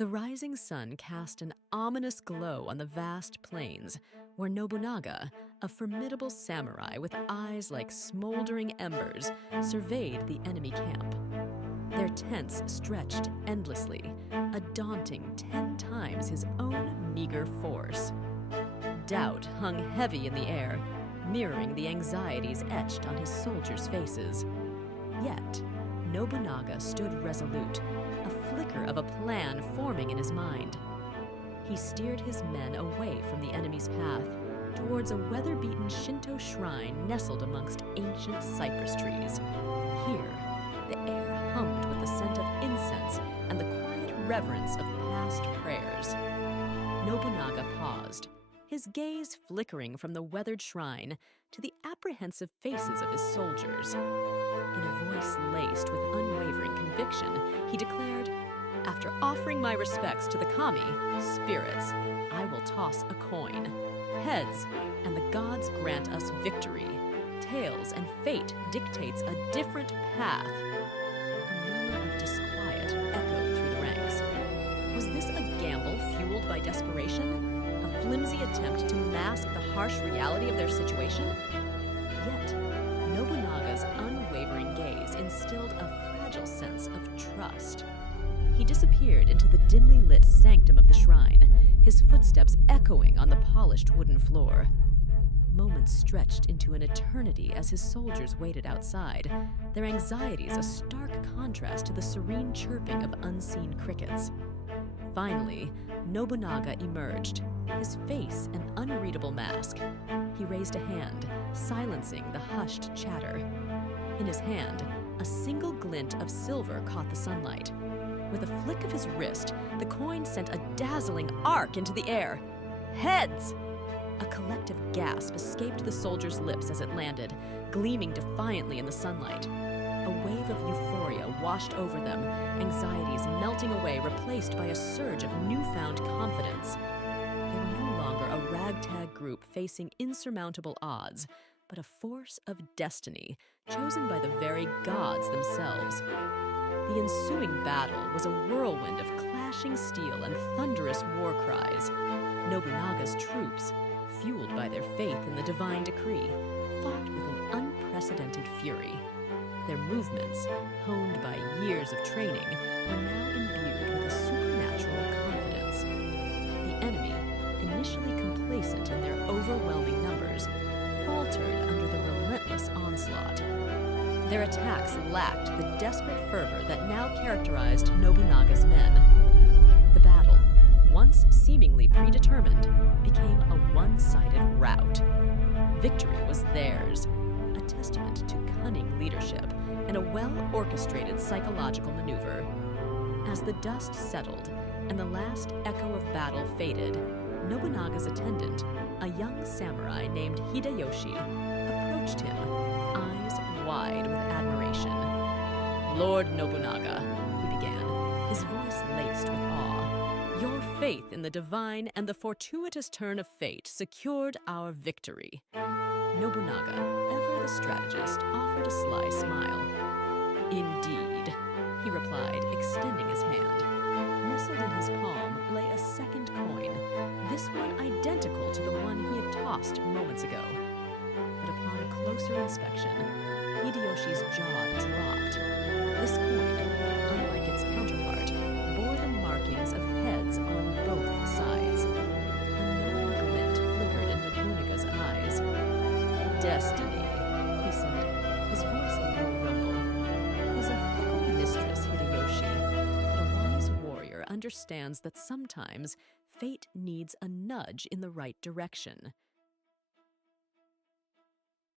The rising sun cast an ominous glow on the vast plains, where Nobunaga, a formidable samurai with eyes like smoldering embers, surveyed the enemy camp. Their tents stretched endlessly, a daunting 10 times his own meager force. Doubt hung heavy in the air, mirroring the anxieties etched on his soldiers' faces. Yet, Nobunaga stood resolute, a flicker of a plan forming in his mind. He steered his men away from the enemy's path, towards a weather-beaten Shinto shrine nestled amongst ancient cypress trees. Here, the air hummed with the scent of incense and the quiet reverence of past prayers. Nobunaga paused, his gaze flickering from the weathered shrine to the apprehensive faces of his soldiers. In a voice laced with unwavering conviction, he declared, "After offering my respects to the kami, spirits, I will toss a coin. Heads, and the gods grant us victory. Tails, and fate dictates a different path." A murmur of disquiet echoed through the ranks. Was this a gamble fueled by desperation? A flimsy attempt to mask the harsh reality of their situation? Yet, Nobunaga's unwavering gaze instilled a fragile sense of trust. He disappeared into the dimly lit sanctum of the shrine, his footsteps echoing on the polished wooden floor. Moments stretched into an eternity as his soldiers waited outside, their anxieties a stark contrast to the serene chirping of unseen crickets. Finally, Nobunaga emerged, his face an unreadable mask. He raised a hand, silencing the hushed chatter. In his hand, a single glint of silver caught the sunlight. With a flick of his wrist, the coin sent a dazzling arc into the air. "Heads!" A collective gasp escaped the soldiers' lips as it landed, gleaming defiantly in the sunlight. A wave of euphoria washed over them, anxieties melting away, replaced by a surge of newfound confidence. They were no longer a ragtag group facing insurmountable odds, but a force of destiny, chosen by the very gods themselves. The ensuing battle was a whirlwind of clashing steel and thunderous war cries. Nobunaga's troops, fueled by their faith in the divine decree, fought with an unprecedented fury. Their movements, honed by years of training, were now imbued with a supernatural confidence. The enemy, initially complacent in their overwhelming numbers, faltered under the relentless onslaught. Their attacks lacked the desperate fervor that now characterized Nobunaga's men. The battle, once seemingly predetermined, became a one-sided rout. Victory was theirs, a testament to cunning leadership and a well-orchestrated psychological maneuver. As the dust settled and the last echo of battle faded, Nobunaga's attendant, a young samurai named Hideyoshi, approached him, eyes wide with admiration. "Lord Nobunaga," he began, his voice laced with awe, "your faith in the divine and the fortuitous turn of fate secured our victory." Nobunaga, ever the strategist, offered a sly smile. "Indeed," he replied, extending his hand. Nestled in his palm lay a second coin, this one identical to the one he had tossed moments ago. But upon closer inspection, Hideyoshi's jaw dropped. This coin, unlike its counterpart, bore the markings of heads on both sides. A knowing glint flickered in Nobunaga's eyes. "Destiny," he said, his voice a low rumble, "is a fickle mistress, Hideyoshi, but a wise warrior understands that sometimes fate needs a nudge in the right direction.